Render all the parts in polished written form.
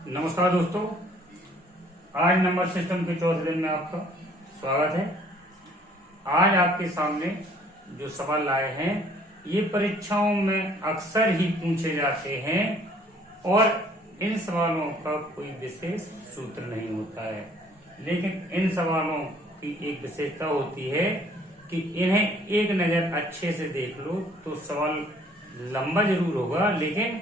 नमस्कार दोस्तों, आज नंबर सिस्टम के चौथे दिन में आपका स्वागत है। आज आपके सामने जो सवाल लाए हैं ये परीक्षाओं में अक्सर ही पूछे जाते हैं और इन सवालों का कोई विशेष सूत्र नहीं होता है, लेकिन इन सवालों की एक विशेषता होती है कि इन्हें एक नजर अच्छे से देख लो तो सवाल लंबा जरूर होगा लेकिन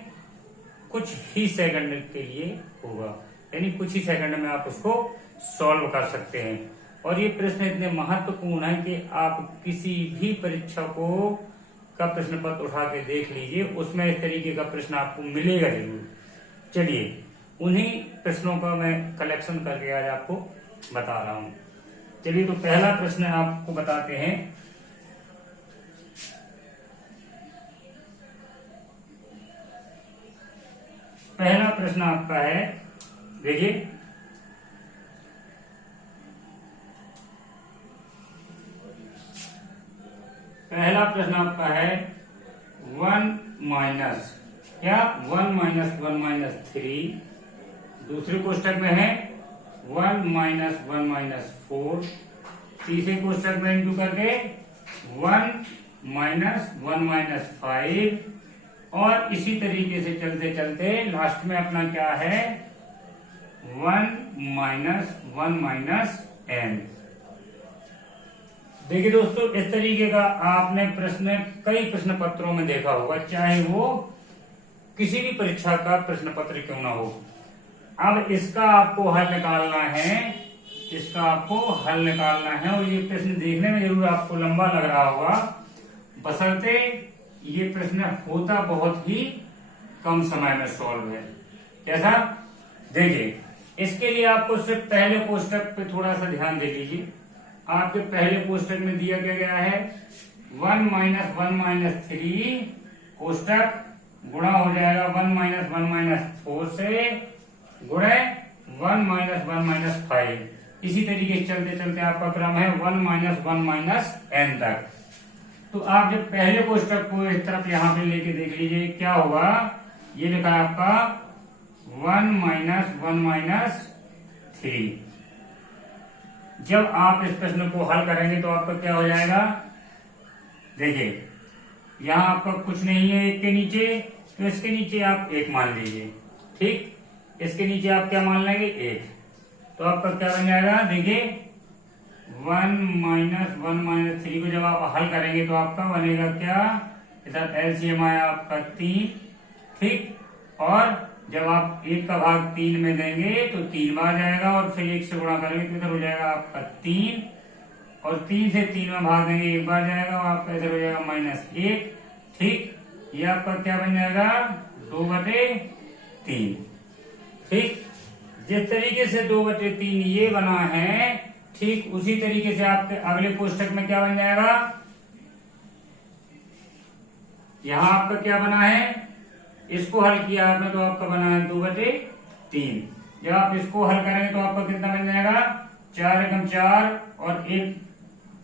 कुछ ही सेकंड के लिए होगा, यानी कुछ ही सेकंड में आप उसको सॉल्व कर सकते हैं। और ये प्रश्न इतने महत्वपूर्ण है कि आप किसी भी परीक्षा को का प्रश्न पत्र उठा के देख लीजिए, उसमें इस तरीके का प्रश्न आपको मिलेगा जरूर। चलिए उन्हीं प्रश्नों का मैं कलेक्शन करके आज आपको बता रहा हूं। चलिए तो पहला प्रश्न आपको बताते हैं। पहला प्रश्न आपका है, देखिए, पहला प्रश्न आपका है 1 माइनस क्या 1 माइनस 1 माइनस 3। दूसरे कोष्टक में है 1 माइनस 1 माइनस 4। तीसरे कोष्टक में इंटू करके 1 माइनस 1 माइनस 5। और इसी तरीके से चलते चलते लास्ट में अपना क्या है 1 माइनस 1 माइनस n। देखिए दोस्तों, इस तरीके का आपने प्रश्न कई प्रश्न पत्रों में देखा होगा, चाहे वो किसी भी परीक्षा का प्रश्न पत्र क्यों ना हो। अब इसका आपको हल निकालना है, इसका आपको हल निकालना है। और ये प्रश्न देखने में जरूर आपको लंबा लग रहा होगा, बशर्ते ये प्रश्न होता बहुत ही कम समय में सॉल्व है। कैसा? देखिए, इसके लिए आपको सिर्फ पहले कोष्टक पे थोड़ा सा ध्यान दे लीजिए। आपके पहले कोष्टक में दिया गया है 1 माइनस 1 माइनस 3 कोष्टक गुणा हो जाएगा 1 माइनस 1 माइनस 4 से गुणे 1 माइनस 1 माइनस 5। इसी तरीके से चलते चलते आपका क्रम है 1 माइनस 1 माइनस n तक। तो आप जब पहले कोष्टक को इस तरफ यहां पे लेके देख लीजिए, क्या होगा। ये लिखा है आपका 1 माइनस 1 माइनस 3। जब आप इस प्रश्न को हल करेंगे तो आपका क्या हो जाएगा, देखिए यहां आपका कुछ नहीं है एक के नीचे, तो इसके नीचे आप 1 मान लीजिए। ठीक, इसके नीचे आप क्या मान लेंगे 1। तो आपका क्या बन जाएगा, देखिए 1 माइनस 1 माइनस 3 को जब आप हल करेंगे तो आपका बनेगा क्या, इधर एलसीएम आया आपका 3। ठीक, और जब आप 1 का भाग 3 में देंगे तो 3 बार जाएगा और फिर 1 से गुणा करेंगे तो इधर हो जाएगा आपका 3। और 3 से 3 में भाग देंगे 1 बार जाएगा और आपका इधर हो जाएगा -1। ठीक, ये आपका क्या बन जाएगा 2/3। ठीक, जिस तरीके से 2/3 ये बना है, ठीक उसी तरीके से आपके अगले कोष्टक में क्या बन जाएगा, यहां आपका क्या बना है, इसको हल किया आपने तो आपका बना है 2/3। जब आप इसको हल करेंगे तो आपका कितना बन जाएगा 4 एकम 4 और 1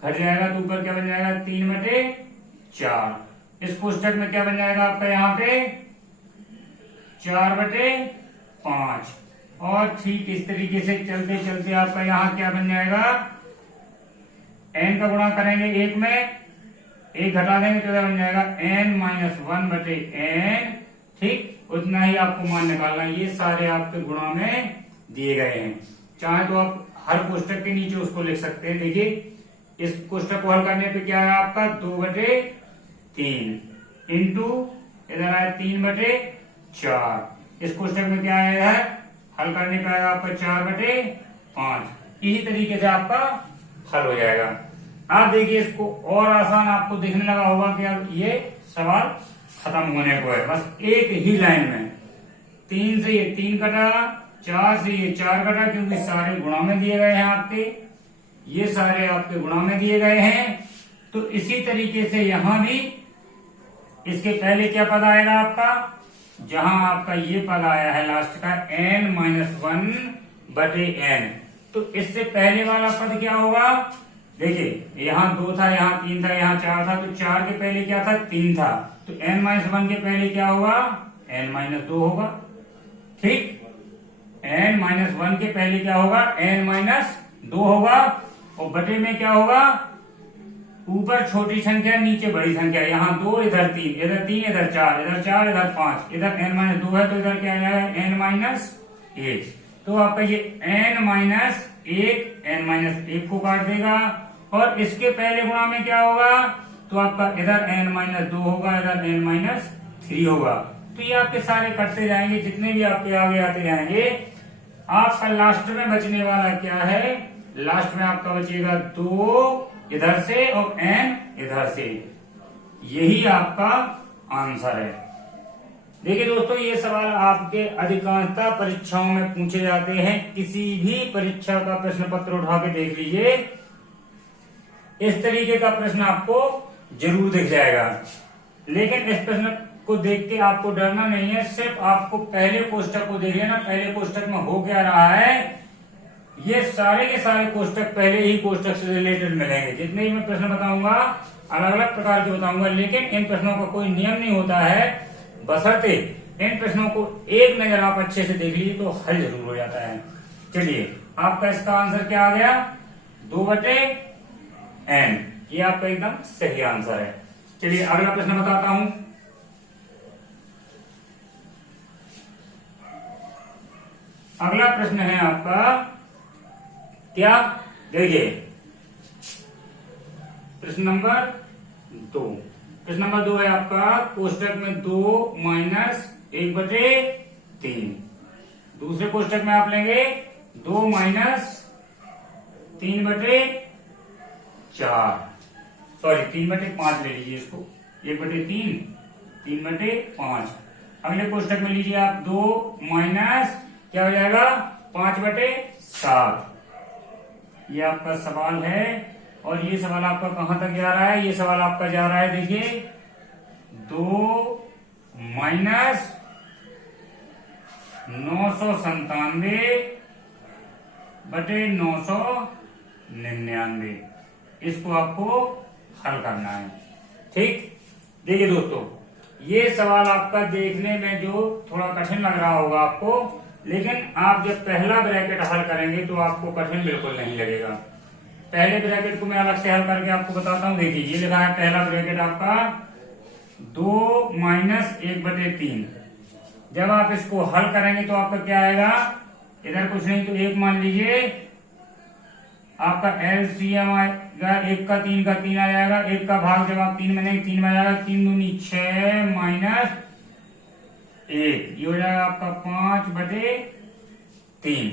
घट जाएगा तो ऊपर क्या बन जाएगा 3/4। इस कोष्टक में क्या बन जाएगा आपका यहाँ पे 4/5। और ठीक इस तरीके से चलते चलते आपका यहाँ क्या बन जाएगा, n का गुणा करेंगे 1 में, 1 घटा देंगे तो बन जाएगा n माइनस 1/n। ठीक, उतना ही आपको मान निकालना है। ये सारे आपके गुणा में दिए गए हैं, चाहे तो आप हर कोष्टक के नीचे उसको लिख सकते हैं। देखिए इस कोष्टक को हल करने पे क्या है आपका 2/3 इंटू इधर आया 3/4। इस कोष्टक में क्या आया है, हल करने पे आएगा आपका 4/5। इसी तरीके से आपका हल हो जाएगा। आप देखिए इसको और आसान आपको दिखने लगा होगा कि अब ये सवाल खत्म होने को है, बस एक ही लाइन में 3 से ये 3 कटा, 4 से ये 4 कटा, क्योंकि सारे गुणा में दिए गए हैं आपके, ये सारे आपके गुणा में दिए गए हैं। तो इसी तरीके से यहां भी इसके पहले क्या पद आएगा आपका, जहां आपका ये पद आया है लास्ट का n-1/n, तो इससे पहले वाला पद क्या होगा, देखिए यहाँ 2 था, यहाँ 3 था, यहाँ 4 था, तो 4 के पहले क्या था 3 था, तो n-1 के पहले क्या होगा n-2 होगा। ठीक, n-1 के पहले क्या होगा, n-2 होगा, और बटे में क्या होगा, ऊपर छोटी संख्या नीचे बड़ी संख्या, यहाँ 2 इधर 3, इधर 3 इधर 4, इधर 4 इधर 5, इधर n-2 है तो इधर क्या आ जाएगा, n-1। तो आपका ये n-1 को काट देगा, और इसके पहले गुणा में क्या होगा, तो आपका इधर n-2 होगा, इधर n-3 होगा। तो ये आपके सारे कटते जाएंगे, जितने भी आपके आगे आते जाएंगे। आपका लास्ट में बचने वाला क्या है, लास्ट में आपका बचेगा 2 इधर से और n इधर से। यही आपका आंसर है। देखिए दोस्तों, ये सवाल आपके अधिकांशतः परीक्षाओं में पूछे जाते हैं। किसी भी परीक्षा का प्रश्न पत्र उठा के देख लीजिए, इस तरीके का प्रश्न आपको जरूर दिख जाएगा। लेकिन इस प्रश्न को देख के आपको डरना नहीं है, सिर्फ आपको पहले कोष्टक को देख लेना। पहले कोष्टक में हो क्या रहा है, ये सारे के सारे कोष्टक पहले ही कोष्टक से रिलेटेड मिलेंगे। जितने भी मैं प्रश्न बताऊंगा अलग अलग प्रकार के बताऊंगा, लेकिन इन प्रश्नों का कोई नियम नहीं होता है। बशर्ते इन प्रश्नों को एक नजर आप अच्छे से देख लीजिए तो हल जरूर हो जाता है। चलिए, आपका इसका आंसर क्या आ गया, 2/n। ये आपका एकदम सही आंसर है। चलिए अगला प्रश्न बताता हूं। अगला प्रश्न है आपका क्या, देखिए प्रश्न नंबर 2। प्रश्न नंबर 2 है आपका, कोष्टक में 2 - 1/3। दूसरे कोष्टक में आप लेंगे 2 - 3/4, सॉरी 3/5 ले लीजिए इसको, 1/3, 3/5। अगले कोष्टक में लीजिए आप 2 - क्या हो जाएगा, 5/7। ये आपका सवाल है, और ये सवाल आपका कहां तक जा रहा है, ये सवाल आपका जा रहा है, देखिए 2 - 997/999। इसको आपको हल करना है। ठीक, देखिए दोस्तों, ये सवाल आपका देखने में जो थोड़ा कठिन लग रहा होगा आपको, लेकिन आप जब पहला ब्रैकेट हल करेंगे तो आपको कठिन बिल्कुल नहीं लगेगा। पहले ब्रैकेट को मैं अलग से हल करके आपको बताता हूं। देखिए ये लिखा है पहला ब्रैकेट आपका 2 - 1/3। जब आप इसको हल करेंगे तो आपका क्या आएगा, इधर कुछ नहीं तो 1 मान लीजिए, आपका LCM आएगा, 1 का 3 का 3 आ जाएगा, 1 का भाग जब आप 3 में नहीं 3 में आ जाएगा, 3 दूनी 6 - 1, ये हो जाएगा आपका 5/3।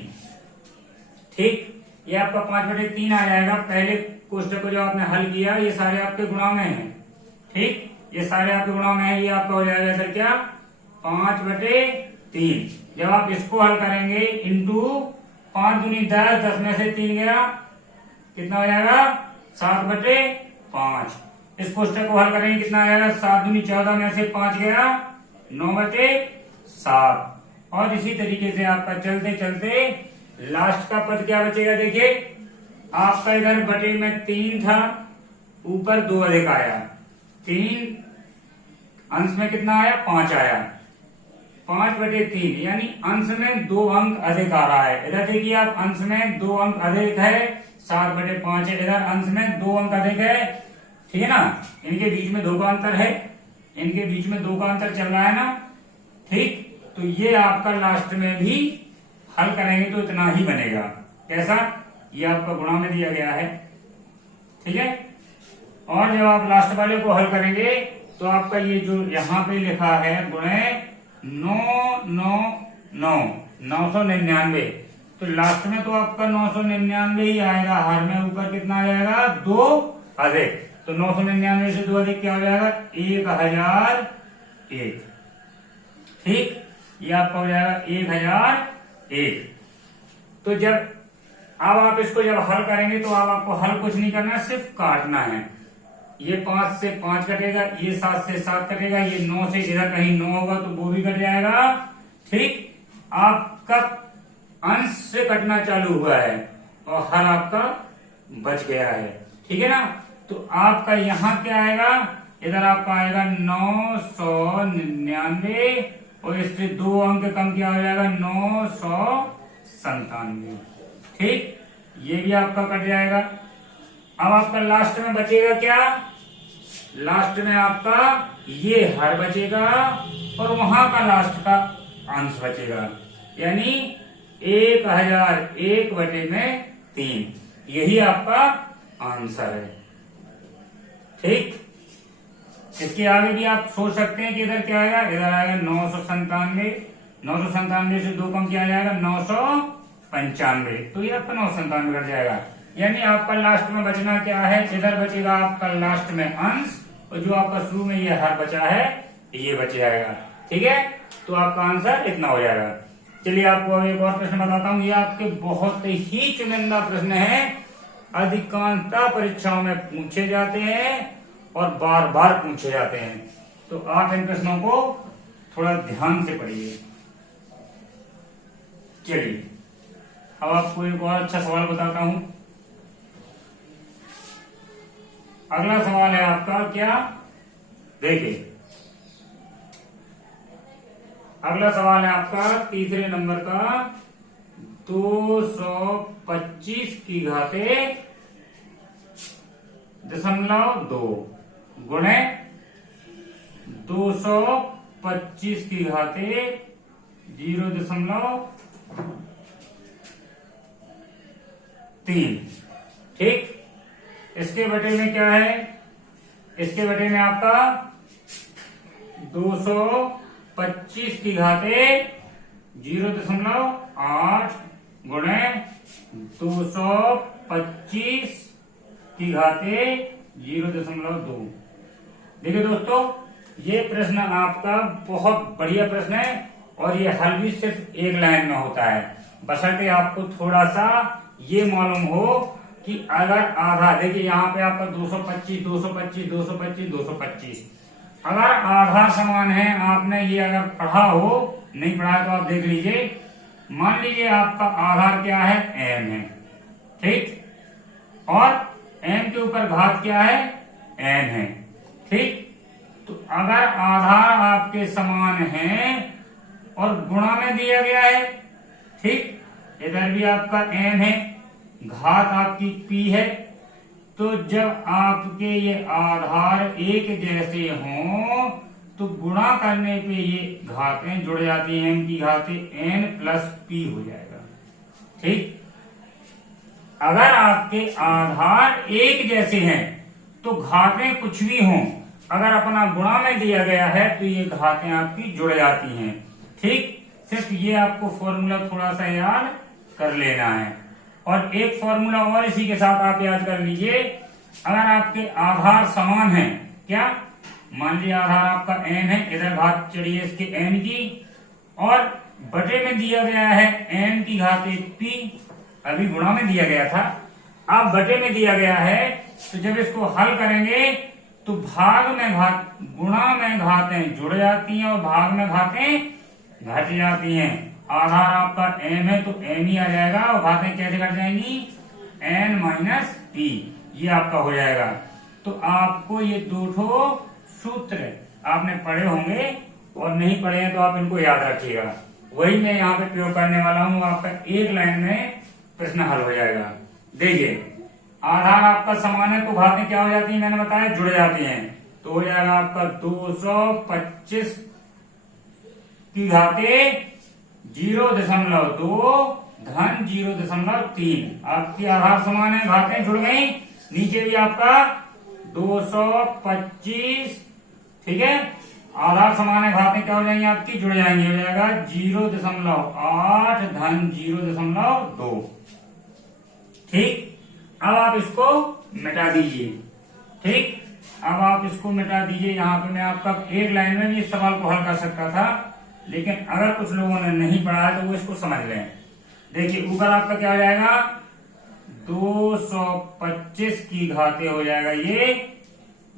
ठीक, ये आपका 5/3 आ जाएगा। पहले कोष्टक को जो आपने हल किया, ये सारे आपके गुणा में है। ठीक, ये सारे आपके गुणा में है, ये आपका हो जाएगा इधर क्या, 5/3। जब आप इसको हल करेंगे इंटू 5 दूनी 10, 10 में से 3 गया, कितना हो जाएगा, 7/5। इस कोष्टक को हल करेंगे, कितना आ जाएगा, 7 दूनी 14 में से 5 गया, 9/7। और इसी तरीके से आपका चलते चलते लास्ट का पद क्या बचेगा, देखिए आपका इधर बटे में 3 था, ऊपर 2 अधिक आया, 3 अंश में कितना आया, 5 आया, 5/3, यानी अंश में 2 अंक अधिक आ रहा है। इधर देखिए आप, अंश में 2 अंक अधिक है, 7/5 है, इधर अंश में 2 अंक अधिक है। ठीक है ना, इनके बीच में 2 का अंतर है, इनके बीच में 2 का अंतर चल रहा है ना। ठीक, तो ये आपका लास्ट में भी हल करेंगे तो इतना ही बनेगा। कैसा, ये आपका गुणा में दिया गया है। ठीक है, और जब आप लास्ट वाले को हल करेंगे तो आपका ये जो यहाँ पे लिखा है गुणे 999, तो लास्ट में तो आपका 999 ही आएगा, हर में ऊपर कितना आ जाएगा, 2 अधिक, तो 999 से 2 अधिक क्या हो जाएगा, 1001। ठीक, ये आपका हो जाएगा 1001। तो जब अब आप इसको जब हल करेंगे तो अब आपको हल कुछ नहीं करना है, सिर्फ काटना है। ये 5 से 5 कटेगा, ये 7 से 7 कटेगा, ये 9 से इधर कहीं 9 होगा तो वो भी कट जाएगा। ठीक, आपका अंश से कटना चालू हुआ है और हल आपका बच गया है। ठीक है ना, तो आपका यहाँ क्या आएगा, इधर आपका आएगा 999, और इससे 2 अंक कम क्या हो जाएगा, 900 97। ठीक, ये भी आपका कट जाएगा। अब आपका लास्ट में बचेगा क्या? लास्ट में आपका ये हर बचेगा और वहां का लास्ट का अंश बचेगा, यानी 1001/3। यही आपका आंसर है। ठीक, इसके आगे भी आप सोच सकते हैं कि इधर क्या आएगा, इधर आएगा 997। 997 से 2 कम किया जाएगा 995, तो ये आपका 997 कट जाएगा। यानी आपका लास्ट में बचना क्या है, इधर बचेगा आपका लास्ट में अंश, और जो आपका शुरू में ये हर बचा है ये बच जाएगा। ठीक है, तो आपका आंसर इतना हो जाएगा। चलिए आपको अब एक और प्रश्न बताता हूँ। ये आपके बहुत ही चुनिंदा प्रश्न है, अधिकांशतः परीक्षाओं में पूछे जाते हैं और बार बार पूछे जाते हैं, तो आप इन प्रश्नों को थोड़ा ध्यान से पढ़िए। चलिए अब आपको एक और अच्छा सवाल बताता हूं। अगला सवाल है आपका क्या, देखिए अगला सवाल है आपका तीसरे नंबर का 225 की घाते 0.2 गुणे 225 की घाते 0.3। ठीक, इसके बटे में क्या है, इसके बटे में आपका 225 की घाते 0.8 गुणे 225 की घाते 0.2। देखिए दोस्तों, ये प्रश्न आपका बहुत बढ़िया प्रश्न है और ये हल भी सिर्फ एक लाइन में होता है, बशर्ते आपको थोड़ा सा ये मालूम हो कि अगर आधा, देखिए यहाँ पे आपका 225 225 225 225, अगर आधा समान है, आपने ये अगर पढ़ा हो, नहीं पढ़ा है तो आप देख लीजिए। मान लीजिए आपका आधार क्या है, m है, ठीक, और m के ऊपर घात क्या है, n है। ठीक, तो अगर आधार आपके समान है और गुणा में दिया गया है, ठीक, इधर भी आपका n है, घात आपकी p है, तो जब आपके ये आधार एक जैसे हों तो गुणा करने पे ये घातें जुड़ जाती हैं, m की घातें n प्लस p हो जाएगा। ठीक, अगर आपके आधार एक जैसे हैं तो घातें कुछ भी हों, अगर अपना गुणा में दिया गया है तो ये घातें आपकी जुड़ जाती हैं। ठीक, सिर्फ ये आपको फॉर्मूला थोड़ा सा याद कर लेना है। और एक फॉर्मूला और इसी के साथ आप याद कर लीजिए, अगर आपके आधार समान है, क्या, मान लीजिए आधार आपका n है, इधर घात चढ़ी है इसके n की, और बटे में दिया गया है n की घाते p, अभी गुणा में दिया गया था, अब बटे में दिया गया है, तो जब इसको हल करेंगे तो भाग में घात, गुणा में घातें जुड़ जाती हैं और भाग में घातें घट जाती हैं। आधार आपका m है तो m ही आ जाएगा और घातें कैसे घट जाएंगी, n माइनस p, ये आपका हो जाएगा। तो आपको ये दो ठो सूत्र आपने पढ़े होंगे और नहीं पढ़े हैं तो आप इनको याद रखिएगा, वही मैं यहाँ पे प्रयोग करने वाला हूँ। आपका एक लाइन में प्रश्न हल हो जाएगा। देखिए आधार आपका समान है तो घातें क्या हो जाती हैं, मैंने बताया जुड़ जाती हैं, तो हो जाएगा आपका 225 की घाते 0.2 धन 0.3। आपकी आधार समान है, घातें जुड़ गई, नीचे भी आपका 225, ठीक है, आधार समान है, घातें क्या हो जाएंगी आपकी, जुड़ जाएंगी, हो जाएगा 0.8 धन 0.2। ठीक, अब आप इसको मिटा दीजिए। ठीक, अब आप इसको मिटा दीजिए। यहाँ पे मैं आपका एक लाइन में भी इस सवाल को हल कर सकता था, लेकिन अगर कुछ लोगों ने नहीं पढ़ा है तो वो इसको समझ लें। देखिए ऊपर आपका क्या हो जाएगा, 225 की घाते हो जाएगा ये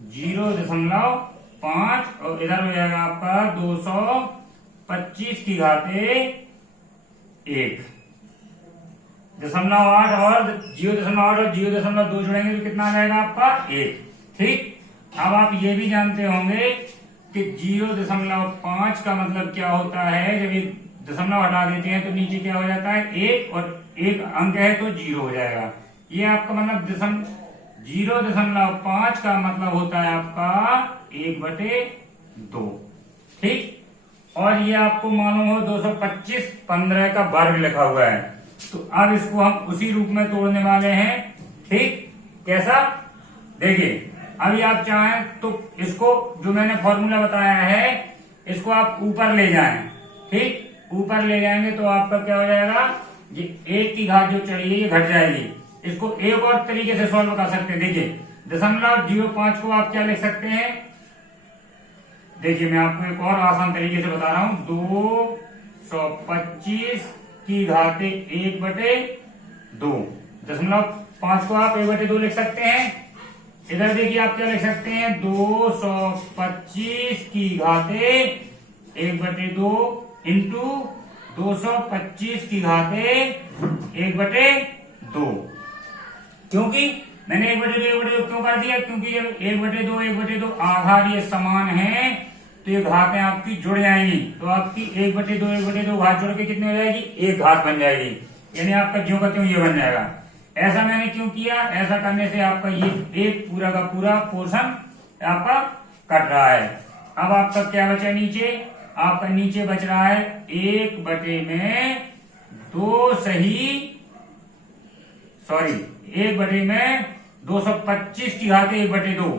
0.5, और इधर हो जाएगा आपका 225 की घाते 1, 0.8 और 0.2 जुड़ेंगे तो कितना आ जाएगा आपका 1। ठीक, अब आप ये भी जानते होंगे कि 0.5 का मतलब क्या होता है, जब ये दशमलव हटा देते हैं तो नीचे क्या हो जाता है 1, और 1 अंक है तो 0 हो जाएगा। ये आपका मतलब 0.5 का मतलब होता है आपका 1/2। ठीक, और ये आपको मालूम हो 225 15 का वर्ग लिखा हुआ है। तो अब इसको हम उसी रूप में तोड़ने वाले हैं। ठीक, कैसा, देखिए अभी आप चाहें तो इसको जो मैंने फॉर्मूला बताया है इसको आप ऊपर ले जाएं। ठीक, ऊपर ले जाएंगे तो आपका क्या हो जाएगा, ये 1 की घात जो चढ़ी है ये घट जाएगी। इसको एक और तरीके से सॉल्व कर सकते हैं। देखिए 0.05 को आप क्या लिख सकते हैं, देखिए मैं आपको एक और आसान तरीके से बता रहा हूं, 225 की घाते 1/2। 0.5 को आप 1/2 लिख सकते हैं। इधर देखिए आप क्या लिख सकते हैं, 225 की घाते 1/2 इंटू 225 की घाते 1/2। क्योंकि मैंने 1/2 क्यों कर दिया, क्योंकि जब 1/2 आधार ये समान है तो ये घातें आपकी जुड़ जाएंगी। तो आपकी 1/2 घात जुड़ के कितनी हो जाएगी, 1 घात बन जाएगी। यानी आपका ज्यों का त्यों ये बन जाएगा। ऐसा मैंने क्यों किया, ऐसा करने से आपका ये एक पूरा का पूरा पोर्शन आपका कट रहा है। अब आपका क्या बचा नीचे, आपका नीचे बच रहा है 225 की घाते 1/2।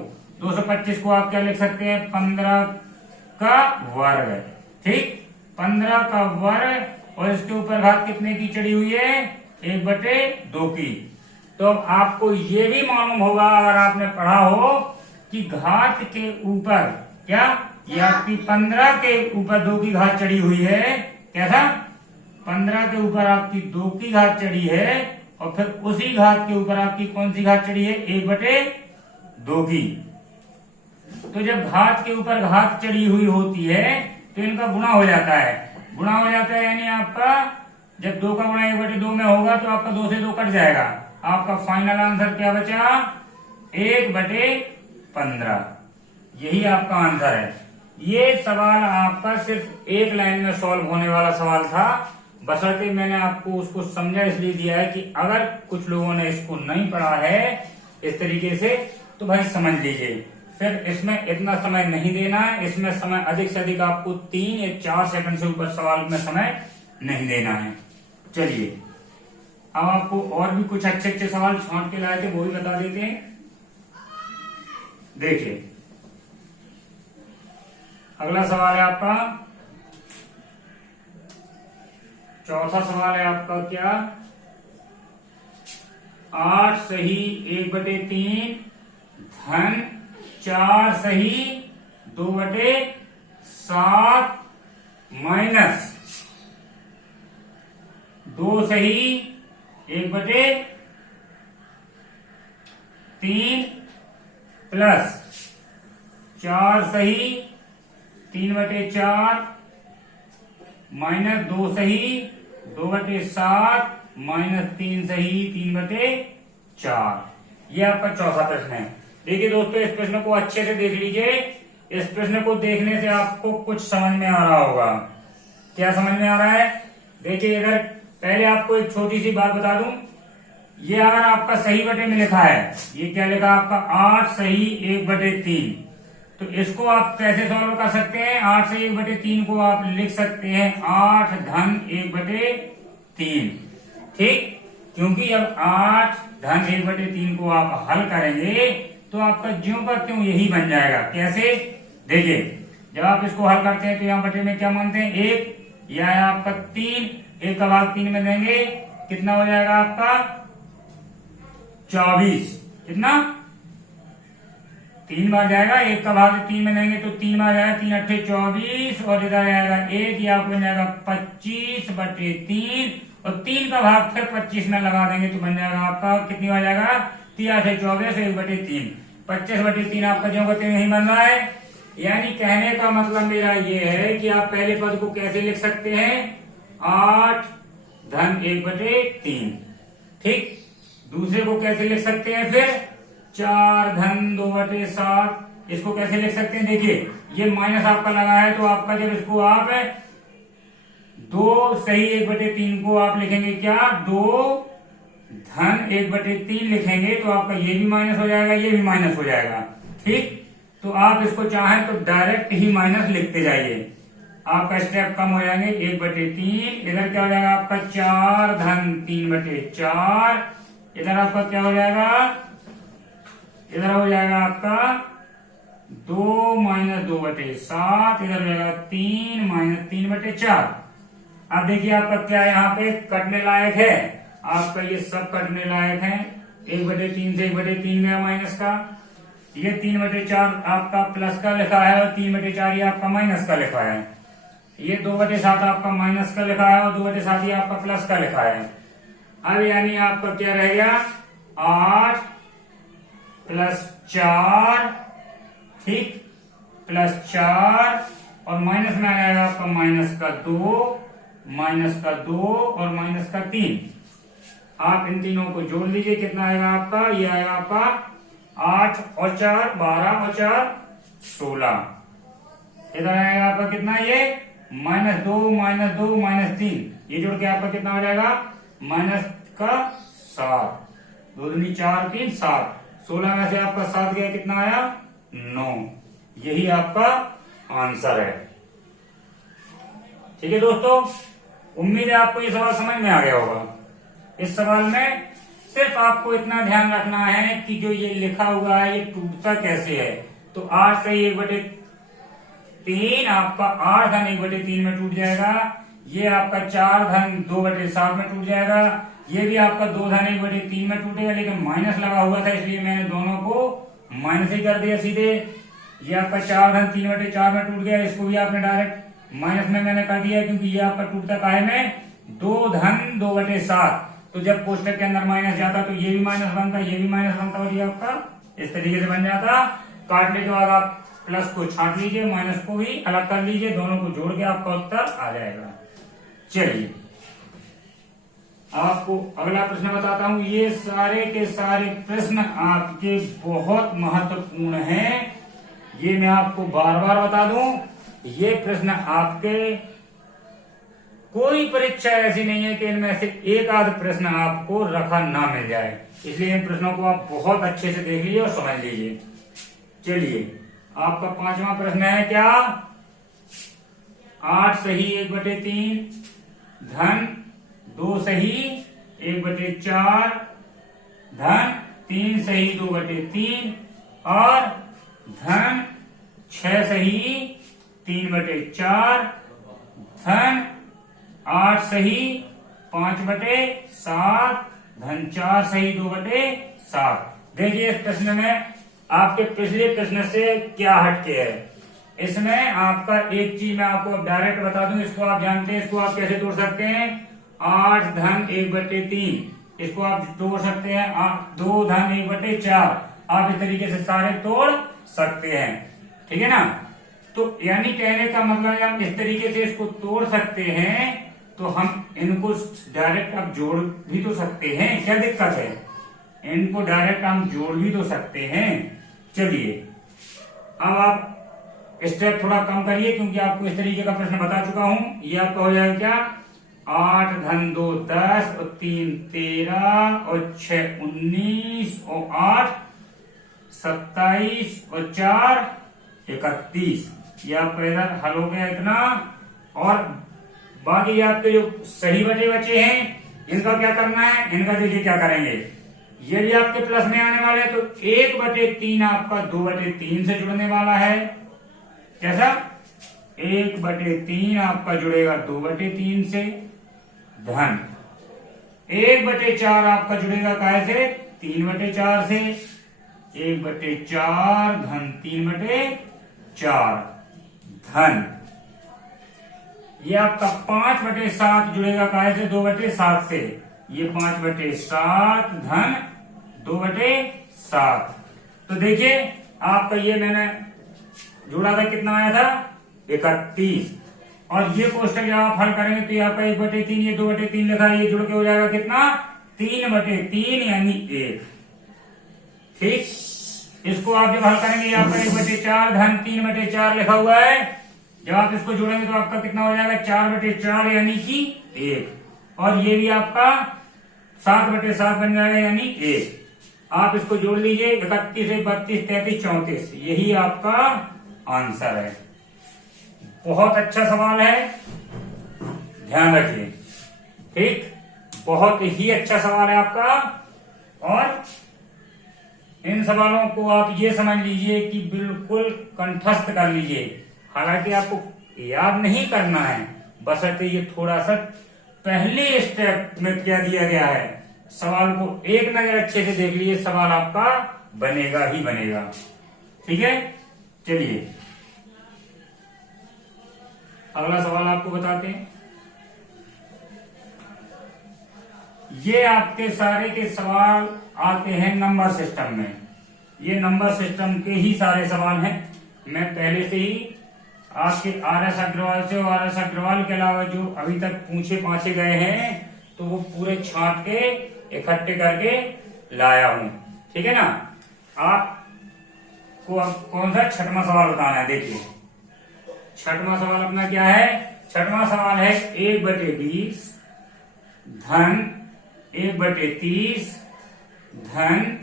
225 को आप क्या लिख सकते हैं, 15 का वर्ग। ठीक, 15 का वर्ग, और इसके ऊपर घात कितने की चढ़ी हुई है, 1/2 की। तो आपको ये भी मालूम होगा अगर आपने पढ़ा हो कि घात के ऊपर क्या, ये आपकी 15 के ऊपर 2 की घात चढ़ी हुई है। कैसा, 15 के ऊपर आपकी 2 की घात चढ़ी है, और फिर उसी घात के ऊपर आपकी कौन सी घात चढ़ी है, 1/2 की। तो जब घात के ऊपर घात चढ़ी हुई होती है तो इनका गुणा हो जाता है। गुणा हो जाता है यानी आपका जब 2 का गुणा 1/2 में होगा तो आपका 2 से 2 कट जाएगा। आपका फाइनल आंसर क्या बचा, 1/15। यही आपका आंसर है। ये सवाल आपका सिर्फ एक लाइन में सॉल्व होने वाला सवाल था, बशर्ते मैंने आपको उसको समझा इसलिए दिया है कि अगर कुछ लोगों ने इसको नहीं पढ़ा है इस तरीके से तो भाई समझ लीजिए। फिर इसमें इतना समय नहीं देना है, इसमें समय अधिक से अधिक आपको 3 या 4 सेकंड से ऊपर सवाल में समय नहीं देना है। चलिए अब आपको और भी कुछ अच्छे अच्छे सवाल छांट के लाए थे वो भी बता देते हैं। देखिए अगला सवाल है आपका, चौथा सवाल है आपका क्या, 8 सही 1/3 धन 4 सही 2/7 माइनस 2 सही 1/3 प्लस 4 सही 3/4 माइनस 2 सही 2/7 माइनस 3 सही 3/4। ये आपका चौथा प्रश्न है। देखिए दोस्तों इस प्रश्न को अच्छे से देख लीजिए। इस प्रश्न को देखने से आपको कुछ समझ में आ रहा होगा। क्या समझ में आ रहा है, देखिए इधर पहले आपको एक छोटी सी बात बता दूं, ये अगर आपका सही बटे में लिखा है, ये क्या लिखा आपका 8 सही 1/3, तो इसको आप कैसे सॉल्व कर सकते हैं, 8 सही 1/3 को आप लिख सकते हैं 8 धन 1/3। ठीक, क्योंकि जब 8 धन 1/3 को आप हल करेंगे तो आपका ज्यों का त्यों यही बन जाएगा। कैसे, देखिए जब आप इसको हल करते हैं तो यहाँ बटे में क्या मानते हैं 1, यह है आपका 3, 1 का भाग 3 में देंगे कितना हो जाएगा आपका 24। कितना, 3 बार जाएगा, 1 का भाग 3 में देंगे तो 3 बार जाएगा, 3 8 24, और इधर आएगा 1, ये आपको बन जाएगा 25/3, और 3 का भाग फिर 25 में लगा देंगे तो बन जाएगा आपका कितनी बार जाएगा 3 8 24, 1/3, 25/3 आपका जो कहते हैं यही बन रहा है। यानी कहने का मतलब मेरा ये है कि आप पहले पद को कैसे लिख सकते हैं 8 धन 1/3। ठीक, दूसरे को कैसे लिख सकते हैं फिर 4 धन 2/7। इसको कैसे लिख सकते हैं, देखिए ये माइनस आपका लगा है तो आपका जब इसको आप 2 सही 1/3 को आप लिखेंगे क्या, 2 धन 1/3 लिखेंगे तो आपका ये भी माइनस हो जाएगा, ये भी माइनस हो जाएगा। ठीक, तो आप इसको चाहें तो डायरेक्ट ही माइनस लिखते जाइए, आपका स्टेप कम हो जाएंगे। 1/3 इधर क्या हो जाएगा आपका 4 धन 3/4, इधर आपका क्या हो जाएगा, इधर हो जाएगा आपका 2 - 2/7, इधर हो जाएगा 3 - 3/4। अब देखिए आपका क्या यहाँ पे कटने लायक है, आपका ये सब कटने लायक है। 1/3 से 1/3 गया माइनस का, ये 3/4 आपका प्लस का लिखा है और 3/4 ये आपका माइनस का लिखा है। ये 2/7 आपका माइनस का लिखा है और 2/7 ये आपका प्लस का लिखा है। अब यानी आपका क्या रह गया, 8 + 4, ठीक, +4 और माइनस में आ जाएगा आपका -2 और -3। आप इन तीनों को जोड़ लीजिए, कितना आएगा आपका, ये आएगा आपका 8 और 4 12 और 4 16। इधर आएगा आपका कितना, ये -2 -3, ये जोड़ के आपका कितना हो जाएगा -7, 2 दूनी 4 3 7, 16 में से आपका 7 गया, कितना आया 9। यही आपका आंसर है। ठीक है दोस्तों, उम्मीद है आपको ये सवाल समझ में आ गया होगा। इस सवाल में सिर्फ आपको इतना ध्यान रखना है कि जो ये लिखा हुआ है ये टूटता कैसे है। तो 8 सही 1/3 आपका 8 धन 1/3 में टूट जाएगा, ये आपका 4 धन 2/7 में टूट जाएगा, ये भी आपका 2 धन 1/3 में टूटेगा, लेकिन माइनस लगा हुआ था इसलिए मैंने दोनों को माइनस ही कर दिया सीधे। ये आपका 4 धन 3/4 में टूट गया, इसको भी आपने डायरेक्ट माइनस में मैंने कर दिया, क्योंकि ये आपका टूटता काहे में, 2 धन 2/7। तो जब कोष्टक के अंदर माइनस जाता तो ये भी माइनस बनता, ये भी माइनस बनता और ये आपका इस तरीके से बन जाता। काटने के बाद आप प्लस को छांट लीजिए, माइनस को भी अलग कर लीजिए, दोनों को जोड़ के आपका उत्तर आ जाएगा। चलिए आपको अगला प्रश्न बताता हूं। ये सारे के सारे प्रश्न आपके बहुत महत्वपूर्ण हैं, ये मैं आपको बार बार बता दूं। ये प्रश्न आपके, कोई परीक्षा ऐसी नहीं है कि इनमें से एक आध प्रश्न आपको रखा ना मिल जाए, इसलिए इन प्रश्नों को आप बहुत अच्छे से देख लीजिए और समझ लीजिए। चलिए आपका 5वां प्रश्न है क्या, 8 सही 1/3 धन 2 सही 1/4 धन 3 सही 2/3 और धन 6 सही 3/4 धन 8 सही 5/7 धन 4 सही 2/7। देखिए इस प्रश्न में आपके पिछले प्रश्न से क्या हटके है। इसमें आपका एक चीज मैं आपको डायरेक्ट बता दूं, इसको आप जानते हैं, इसको आप कैसे तोड़ सकते हैं, 8 धन 1/3 इसको आप तोड़ सकते हैं, 2 धन 1/4 आप इस तरीके से सारे तोड़ सकते हैं। ठीक है ना, तो यानी कहने का मतलब हम इस तरीके से इसको तोड़ सकते हैं, तो हम इनको डायरेक्ट आप जोड़ भी तो सकते हैं, क्या दिक्कत है, इनको डायरेक्ट हम जोड़ भी तो सकते हैं। चलिए अब आप स्टेप थोड़ा कम करिए, क्योंकि आपको इस तरीके का प्रश्न बता चुका हूं। ये आपका हो जाएगा क्या, 8 धन 2 10 और 3 13 और 6 19 और 8 27 और 4 31। ये आपका इधर हल हो गया इतना। और बाकी आपके जो सही बचे हैं इनका क्या करना है, इनका देखिए क्या करेंगे। ये भी आपके प्लस में आने वाले हैं, तो 1/3 आपका 2/3 से जुड़ने वाला है। कैसा, 1/3 आपका जुड़ेगा 2/3 से, धन 1/4 आपका जुड़ेगा काय से, 3/4 से, 1/4 धन 3/4 धन ये आपका 5/7 जुड़ेगा काय से, 2/7 से, ये 5/7 धन 2/7। तो देखिए आपका ये मैंने जोड़ा था, कितना आया था 31। और ये कोष्टक जब आप हल करेंगे तो ये आपका 1/3 ये 2/3 लिखा है, ये जुड़ के हो जाएगा कितना 3/3 यानी 1। ठीक, इसको आप जब हल करेंगे आपका 1/4 धन 3/4 लिखा हुआ है, जब आप इसको जोड़ेंगे तो आपका कितना हो जाएगा 4/4 यानी कि 1, और ये भी आपका 7/7 बन जाएगा यानी 1। आप इसको जोड़ लीजिए, 31, 32, 33, 34, यही आपका आंसर है। बहुत अच्छा सवाल है, ध्यान रखिए। ठीक, बहुत ही अच्छा सवाल है आपका। और इन सवालों को आप ये समझ लीजिए कि बिल्कुल कंठस्थ कर लीजिए। हालांकि आपको याद नहीं करना है, बशर्ते ये थोड़ा सा पहले स्टेप में क्या दिया गया है, सवाल को एक नजर अच्छे से देख लीजिए, सवाल आपका बनेगा ही बनेगा। ठीक है, चलिए अगला सवाल आपको बताते हैं। ये आपके सारे के सवाल आते हैं नंबर सिस्टम में। ये नंबर सिस्टम के ही सारे सवाल हैं। मैं पहले से ही आपके RS अग्रवाल से और RS अग्रवाल के अलावा जो अभी तक पूछे पाछे गए हैं, तो वो पूरे छांट के इकट्ठे करके लाया हूं। ठीक है ना। आपको अब कौन सा छठवां सवाल बताना है। देखिए छठवां सवाल अपना क्या है। छठवां सवाल है 1/20 धन 1/30 धन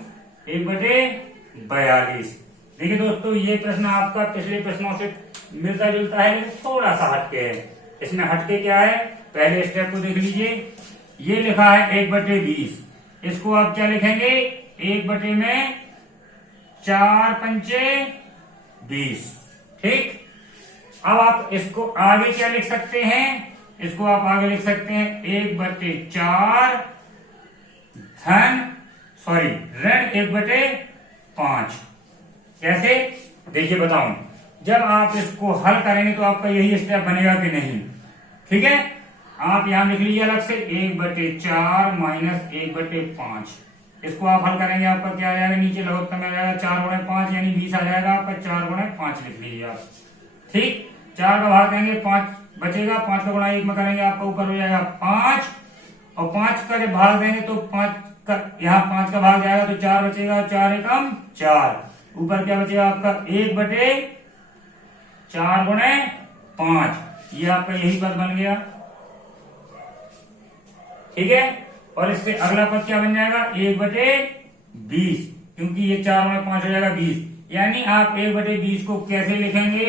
1/42। देखिए दोस्तों, ये प्रश्न आपका पिछले प्रश्नों से मिलता जुलता है, लेकिन थोड़ा सा हटके है। इसमें हटके क्या है, पहले स्टेप को देख लीजिए। ये लिखा है 1/20, इसको आप क्या लिखेंगे, 1 में 4 पंचे 20। ठीक, अब आप इसको आगे क्या लिख सकते हैं, इसको आप आगे लिख सकते हैं 1/4 धन ऋण 1/5। कैसे, देखिए बताऊं। जब आप इसको हल करेंगे तो आपका यही स्टेप बनेगा कि नहीं। ठीक है, आप यहां लिख लीजिए अलग से 1/4 माइनस 1/5। इसको आप हल करेंगे, आपका क्या आ जाएगा, नीचे लघुत्तम में आ जाएगा 4/5 यानी 20 आ जाएगा आपका। 4/5 लिख लीजिए आप। ठीक, 4 का भाग देंगे 5 बचेगा, 5 का गुणा 1 में करेंगे आपका ऊपर हो जाएगा 5, और 5 का जब भाग देंगे तो 5 का यहाँ 5 का भाग जाएगा तो 4 बचेगा, 4 एकम 4, ऊपर क्या बचेगा आपका 1/4 × 5। ये आपका यही पद बन गया। ठीक है, और इससे अगला पद क्या बन जाएगा 1/20, क्योंकि ये 4/5 हो जाएगा 20। यानी आप 1/20 को कैसे लिखेंगे,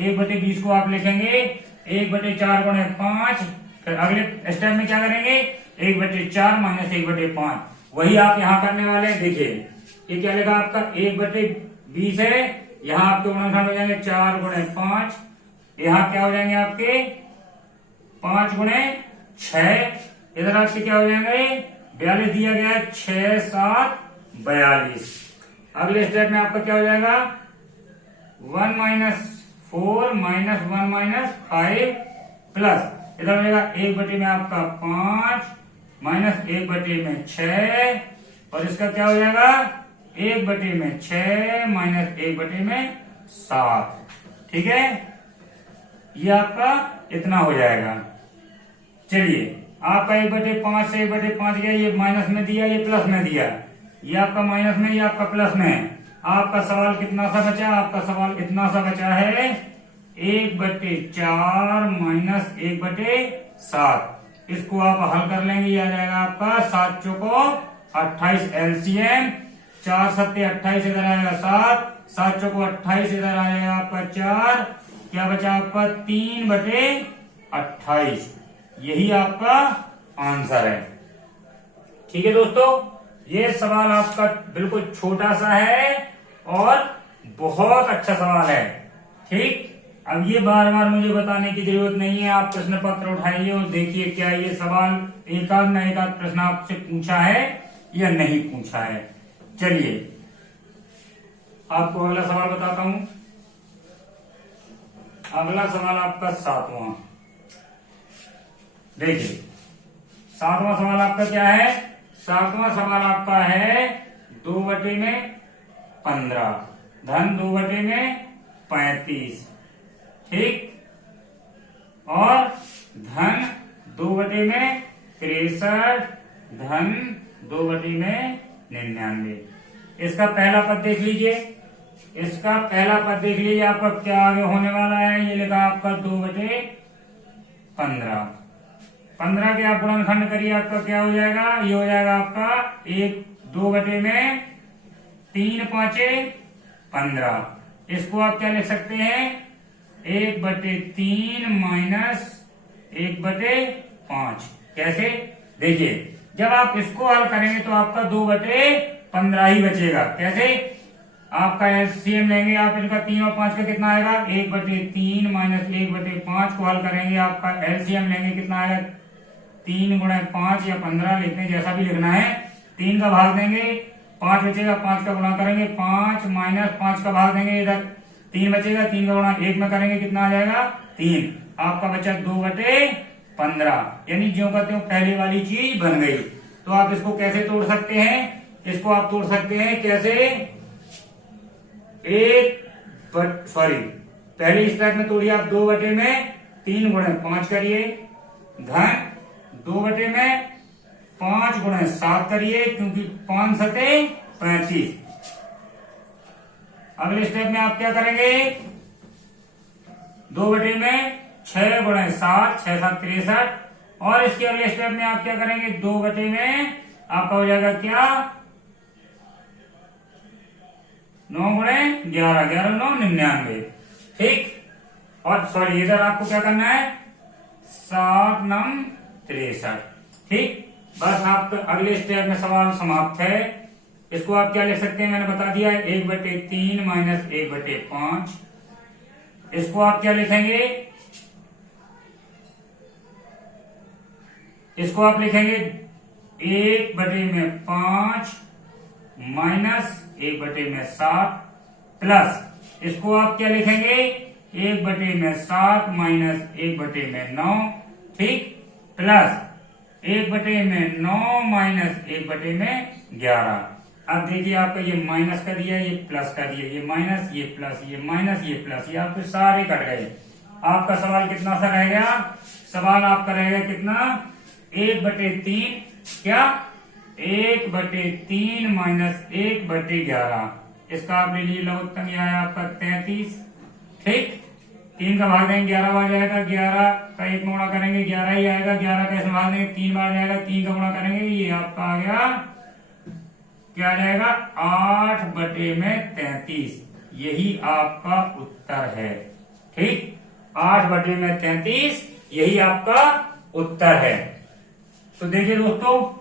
1/20 को आप लिखेंगे 1/4 × 5। फिर अगले स्टेप में क्या करेंगे, 1/4 माइनस 1/5, वही आप यहां करने वाले हैं। देखिए ये क्या लिखा आपका 1/20 है, यहां आपके गुणनखंड हो जाएंगे 4 × 5, यहां क्या हो जाएंगे आपके 5 × 6, इधर आपसे क्या हो जाएंगे 42 दिया गया है, 6 7 42। अगले स्टेप में आपका क्या हो जाएगा 1 - 4 - 1 - 5 प्लस इधर हो जाएगा 1/, में आपका 5 माइनस 1/, में 6, और इसका क्या हो जाएगा 1/, में 6 माइनस 1/, में 7। ठीक है, ये आपका इतना हो जाएगा। चलिए आपका 1/5 से 1/5 गया, ये माइनस में दिया, ये प्लस में दिया, ये आपका माइनस में, ये आपका प्लस में है। आपका सवाल कितना सा बचा, आपका सवाल इतना सा बचा है 1/4 माइनस 1/7। इसको आप हल कर लेंगे, ये आ जाएगा आपका 7 चौको 28 LCM, 4 7 28, इधर आएगा 7, 7 चौको 28, इधर आएगा आपका 4, क्या बचा आपका 3/28। यही आपका आंसर है। ठीक है दोस्तों, ये सवाल आपका बिल्कुल छोटा सा है और बहुत अच्छा सवाल है। ठीक, अब ये बार बार मुझे बताने की जरूरत नहीं है, आप प्रश्न पत्र उठाइए और देखिए क्या ये सवाल एकाध न एकाध प्रश्न आपसे पूछा है या नहीं पूछा है। चलिए आपको अगला सवाल बताता हूं। अगला सवाल आपका 7वां। देखिए 7वां सवाल आपका क्या है, 7वां सवाल आपका है 2/15 धन 2/35। ठीक, और धन 2/63 धन 2/99। इसका पहला पद देख लीजिए, इसका पहला पद देख लीजिए आपका क्या आगे होने वाला है, ये लिखा आपका 2/15। 15 के आप गुणनखंड करिए, आपका क्या हो जाएगा, ये हो जाएगा आपका 2/3 इसको आप क्या लिख सकते हैं, 1/3 माइनस 1/5। कैसे, देखिए जब आप इसको हल करेंगे तो आपका 2/15 ही बचेगा। कैसे, आपका एलसीएम लेंगे आप इनका 3 और 5 का कितना आएगा, 1/3 माइनस 1/5 को हल करेंगे, आपका एलसीएम लेंगे कितना आएगा, 3 गुणा 5 या 15 लिखते हैं, जैसा भी लिखना है। 3 का भाग देंगे, 5 बचेगा, 5 का गुणा करेंगे, 5 माइनस 5 का भाग देंगे, इधर 3 बचेगा, 3 का गुणा 1 में करेंगे, कितना आ जाएगा 3। आपका बचा 2/15, यानी ज्यों का त्यों पहले वाली चीज बन गई। तो आप इसको कैसे तोड़ सकते हैं, इसको आप तोड़ सकते हैं कैसे, पहले स्टेप में तोड़िए आप, 2/3 गुणे 5 करिए, धन 2/5 गुणे 7 करिए, क्योंकि 5 सते 35। अगले स्टेप में आप क्या करेंगे, 2/6 गुणे 7, 6 7 63। और इसके अगले स्टेप में आप क्या करेंगे, 2 में आपका हो जाएगा क्या, 9 गुणे 11, 11 9 99। ठीक, और सॉरी इधर आपको क्या करना है, 7 9 63। ठीक, बस आप अगले स्टेप में सवाल समाप्त है। इसको आप क्या लिख सकते हैं, मैंने बता दिया है, 1/3 माइनस 1/5। इसको आप क्या लिखेंगे, इसको आप लिखेंगे 1/5 माइनस 1/7 प्लस, इसको आप क्या लिखेंगे, 1/7 माइनस 1/9। ठीक, प्लस 1/9 माइनस 1/11। अब देखिए आपका ये माइनस का दिया, ये प्लस का दिया, ये माइनस, ये प्लस, ये माइनस, ये प्लस, ये आपके सारे कट गए। आपका सवाल कितना सा रह गया, सवाल आपका रहेगा कितना, 1/3 क्या, 1/3 माइनस 1/11। इसका आप ले लीजिए लघुत्तम, यह है आपका 33। ठीक, 3 का भाग देंगे 11 बार जाएगा, 11 का 1 गुणा करेंगे 11 ही आएगा, 11 का इसमें भाग देंगे 3 बार जाएगा, 3 का गुणा करेंगे, ये आपका आ गया क्या आ जाएगा, 8/33। यही आपका उत्तर है। ठीक, 8/33 यही आपका उत्तर है। तो देखिए दोस्तों,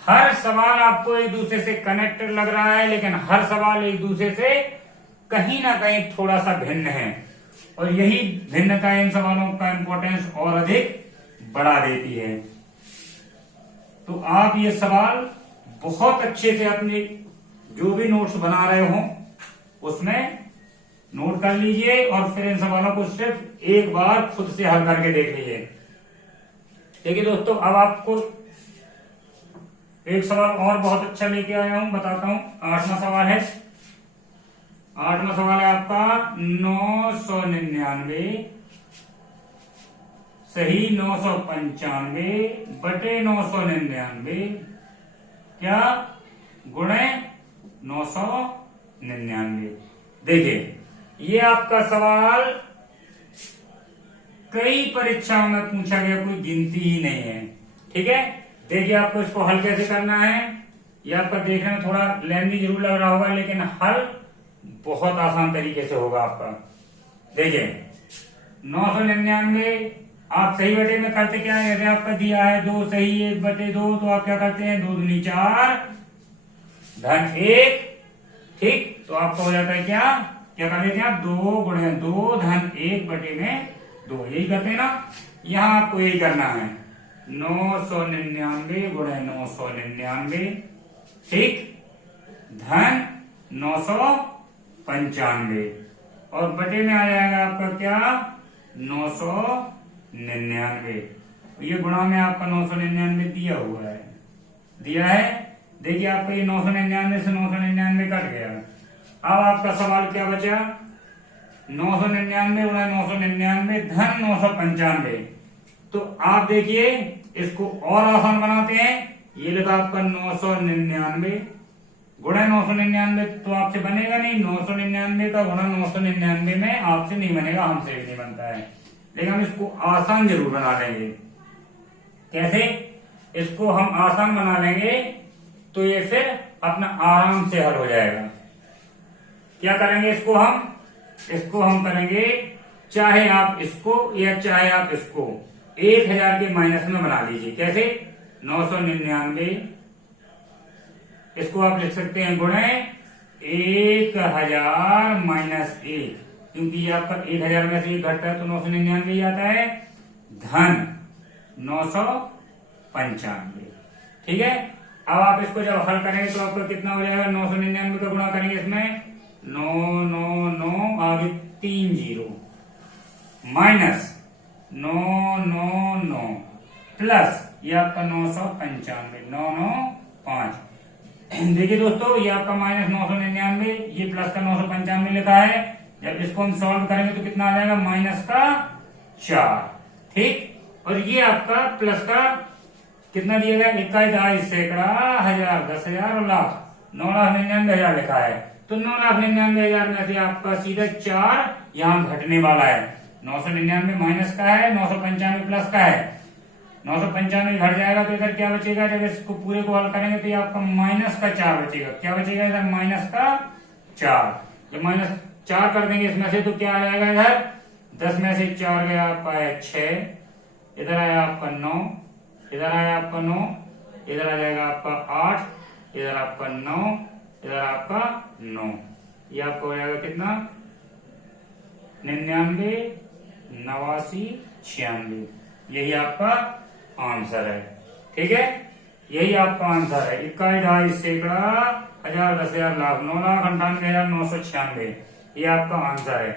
हर सवाल आपको एक दूसरे से कनेक्टेड लग रहा है, लेकिन हर सवाल एक दूसरे से कहीं ना कहीं थोड़ा सा भिन्न है, और यही भिन्नता इन सवालों का इंपॉर्टेंस और अधिक बढ़ा देती है। तो आप ये सवाल बहुत अच्छे से अपने जो भी नोट्स बना रहे हो उसमें नोट कर लीजिए, और फिर इन सवालों को सिर्फ एक बार खुद से हल करके देख लीजिए। देखिए दोस्तों, अब आपको एक सवाल और बहुत अच्छा लेके आया हूं, बताता हूं। 8वां सवाल है, 8वां सवाल है आपका 999 सही 995/999 क्या गुणे 999। देखिए ये आपका सवाल कई परीक्षाओं में पूछा गया, कोई गिनती ही नहीं है। ठीक है, देखिए आपको इसको हल कैसे करना है, ये आपका देखने में थोड़ा लेंथी जरूर लग रहा होगा, लेकिन हल बहुत आसान तरीके से होगा आपका। देखिए 999 आप सही बटे में करते क्या है, यदि आपका दिया है 2 सही 1/2, तो आप क्या करते हैं, 2 दूनी 4 धन 1। ठीक, तो आपका हो जाता है क्या कर देते हैं आप, 2 गुणे 2 धन 1/2, यही करते हैं ना। यहां आपको यही करना है, 999 गुणे 999। ठीक, धन 995, और बटे में आ जाएगा आपका क्या 999। ये गुणा में आपका 999 दिया हुआ है, दिया है। देखिए आपका ये 999 से 999 कट गया। अब आपका सवाल क्या बचा, 999 गुणा 999 धन 995। तो आप देखिए इसको और आसान बनाते हैं, ये लिखा आपका 999 गुणा 999 तो आपसे बनेगा नहीं, 999 का गुणा 999 में आपसे नहीं बनेगा, हमसे भी नहीं बनता है। लेकिन हम इसको आसान जरूर बना लेंगे। कैसे? इसको हम आसान बना लेंगे तो ये फिर अपना आराम से हल हो जाएगा। क्या करेंगे? इसको हम करेंगे, चाहे आप इसको या चाहे आप इसको 1000 के माइनस में बना लीजिए। कैसे? 999 इसको आप लिख सकते हैं गुणे 1000 माइनस 1, क्योंकि ये आपका 1000 में से 1 घटता है तो 999 ही आता है, धन 995। ठीक है। अब आप इसको जब हल करेंगे तो आपका कितना हो जाएगा? 999 का गुणा करेंगे इसमें 9 9 9 आगे 3 0 माइनस 9 9 9 प्लस ये आपका 995 9 9 5। देखिए दोस्तों, ये आपका माइनस 999, ये प्लस का 995 लिखा है। जब इसको हम सॉल्व करेंगे तो कितना आ जाएगा? माइनस का 4। ठीक। और ये आपका प्लस का कितना दिया गया? 21 सैकड़ा, हजार, 10,000 और लाख। 9,99,000 लिखा है, तो 9,99,000 में से आपका सीधा 4 यहाँ घटने वाला है। 999 माइनस का है, 995 प्लस का है। 995 घट जाएगा तो इधर क्या बचेगा? जब इसको पूरे को हल करेंगे तो ये आपका माइनस का 4 बचेगा। क्या बचेगा इधर? माइनस का 4। जब माइनस 4 कर देंगे इसमें से तो क्या आ जाएगा इधर? 10 में से 4 गया आपका है 6, इधर आया आपका 9, इधर आया आपका 9, इधर आ जाएगा आपका 8, इधर आपका 9, इधर आपका 9। ये आपका हो जाएगा कितना? 99, 89, 96। यही आपका आंसर है। ठीक है, यही आपका आंसर है। 21 सैकड़ा, हजार, 10,000, लाख, 9,98,996। ये आपका आंसर है।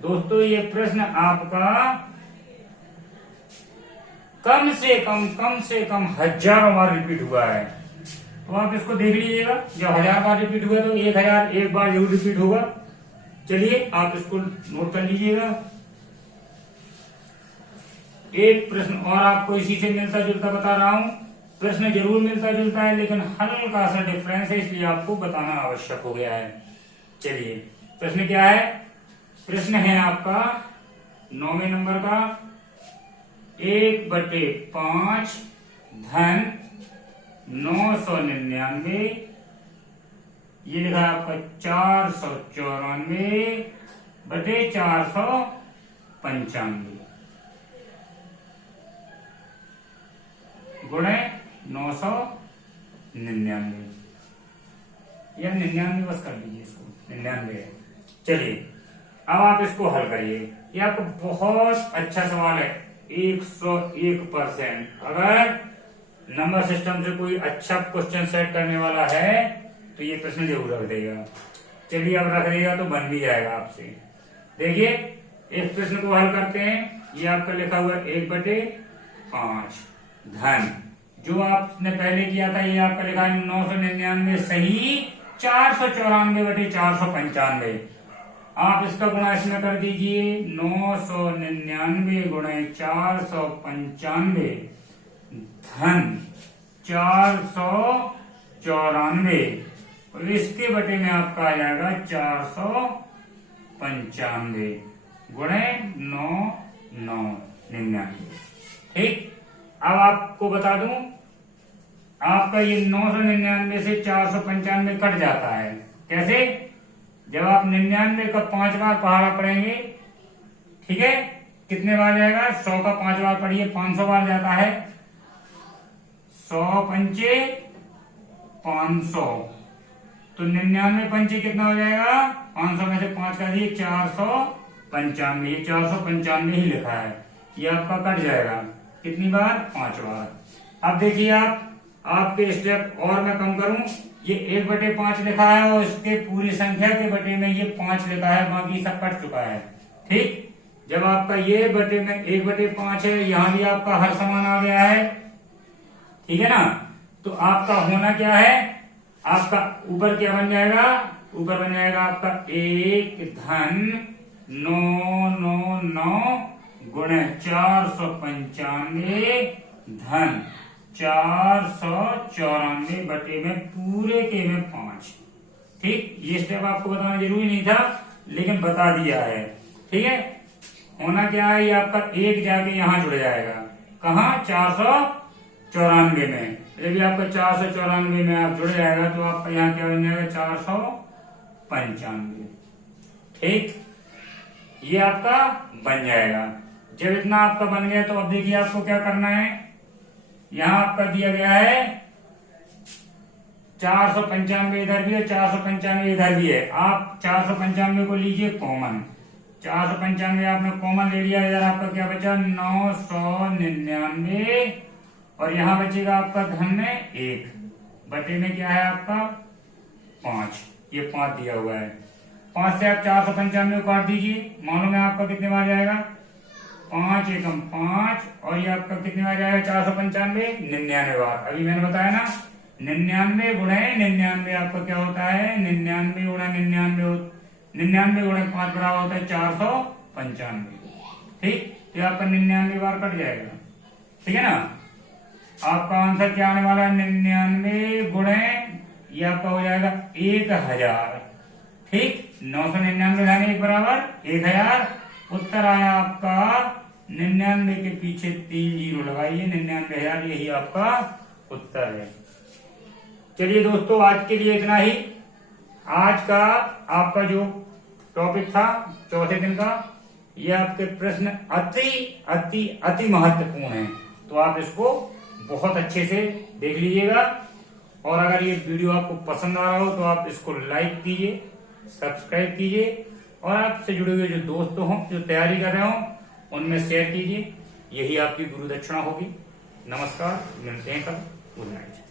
दोस्तों, ये प्रश्न आपका कम से कम हजारों बार रिपीट हुआ है। तो आप इसको देख लीजिएगा। जब 1000 बार रिपीट हुआ तो 1001 बार जरूर रिपीट होगा। चलिए आप इसको नोट कर लीजिएगा। एक प्रश्न और आपको इसी से मिलता जुलता बता रहा हूं। प्रश्न जरूर मिलता जुलता है, लेकिन हल्का सा डिफरेंस है, इसलिए आपको बताना आवश्यक हो गया है। चलिए, प्रश्न क्या है? प्रश्न है आपका 9वें नंबर का, 1/5 धन 999, ये लिखा है आपका 494/495 गुणे 999 या 99 बस कर लीजिए इसको, 99 है। चलिए अब आप इसको हल करिए। ये आपको बहुत अच्छा सवाल है, 101%। अगर नंबर सिस्टम से कोई अच्छा क्वेश्चन सेट करने वाला है तो ये प्रश्न जरूर रख देगा। चलिए अब रख देगा तो बन भी जाएगा आपसे। देखिए इस प्रश्न को हल करते हैं। ये आपका लिखा हुआ है 1/5 धन, जो आपने पहले किया था ये आपका लिखा है 999 सही 494/495। आप इसका गुणा इसमें कर दीजिए, 999 गुणे 495 धन 494, और इसके बटे में आपका आ जाएगा 495 गुणे 999। ठीक। अब आपको बता दूं, आपका ये 999 से 495 कट जाता है। कैसे? जब आप 99 का 5 बार पहाड़ा पढ़ेंगे, ठीक है, कितने बार जाएगा? 100 का 5 बार पढ़िए, 500 बार जाता है। 100 पंचे 500, तो 99 पंचे कितना हो जाएगा? 500 में से 5 का दिए 495। ये 495 ही लिखा है, ये आपका कट जाएगा। कितनी बार? 5 बार। अब देखिए आपके स्टेप और मैं कम करूं, ये 1/5 लिखा है और इसके पूरी संख्या के बटे में ये 5 लिखा है, बाकी सब कट चुका है। ठीक। जब आपका ये बटे में 1/5 है, यहां भी आपका हर समान आ गया है, ठीक है ना? तो आपका होना क्या है? आपका ऊपर क्या बन जाएगा? ऊपर बन जाएगा आपका 1 धन 999 गुणे 495 धन 494 बटे में पूरे के में 5। ठीक, ये स्टेप आपको बताना जरूरी नहीं था, लेकिन बता दिया है। ठीक है, होना क्या है, ये आपका 1 जाके यहाँ जुड़ जाएगा, कहाँ, 494 में। जब भी आपका 494 में आप जुड़ जाएगा तो आपका यहाँ क्या बन जाएगा, 495। ठीक, ये आपका बन जाएगा। जब इतना आपका बन गया तो अब देखिए आपको क्या करना है, यहाँ आपका दिया गया है 495 इधर भी है, 495 इधर भी है। आप 495 को लीजिए कॉमन, 495 आपने कॉमन ले लिया, इधर आपका क्या बचा, 999, और यहाँ बचेगा आपका धन में 1, बटे में क्या है आपका 5, ये 5 दिया हुआ है। 5 से आप 495 काट दीजिए, मालूम है आपका कितने बार जाएगा, 5 एकम 5, और ये आपका कितने बार जाएगा, 495 99 बार। अभी मैंने बताया ना, 99 गुणे 99 आपका क्या होता है, 99 गुणा 99 गुणे 5 बराबर होता है 495। ठीक, ये आपका 99 बार कट जाएगा। ठीक है ना, आपका आंसर क्या आने वाला है, 99 गुणे ये आपका हो जाएगा 1000। ठीक, 999 धन 1 बराबर 1000। उत्तर आया आपका 99 के पीछे 3 जीरो लगाइए, 99,000, यही आपका उत्तर है। चलिए दोस्तों, आज के लिए इतना ही। आज का आपका जो टॉपिक था चौथे दिन का, ये आपके प्रश्न अति अति अति महत्वपूर्ण है, तो आप इसको बहुत अच्छे से देख लीजिएगा। और अगर ये वीडियो आपको पसंद आ रहा हो तो आप इसको लाइक कीजिए, सब्सक्राइब कीजिए, और आपसे जुड़े हुए जो दोस्त हों, जो तैयारी कर रहे हों, उनमें शेयर कीजिए। यही आपकी गुरु दक्षिणा होगी। नमस्कार, मिलते हैं कल। Good night.